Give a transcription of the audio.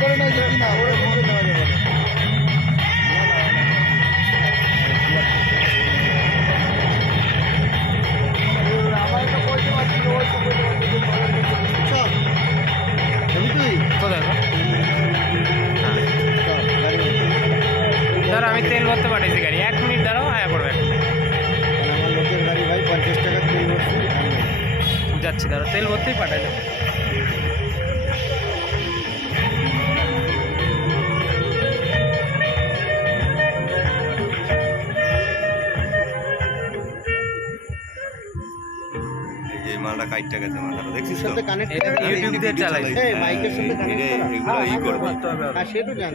করে নাই যে কিনা ওরা মনে দেওয়া যাবে না। আমার একটা পয়সা পাচ্ছিল ওই তো কোথায় গো? ধরো আমি তেল ভরতে পাঠাইছি গাড়ি, 1 মিনিট দাঁড়াও, আয়া পড়বে। আমার লোকের গাড়ি ভাই 50 টাকা তেল ভরছি যাচ্ছি, ধরো তেল ভরতেই পাঠাইলাম। এই মালটা কাইটটা গেছে মালটা দেখছিস তো? সাথে কানেক্ট এটা ইউটিউব দিয়ে চালাইছি। এই মাইকের সাথে কানেক্ট করা এগুলো ই করবে। আর সে তো জানি।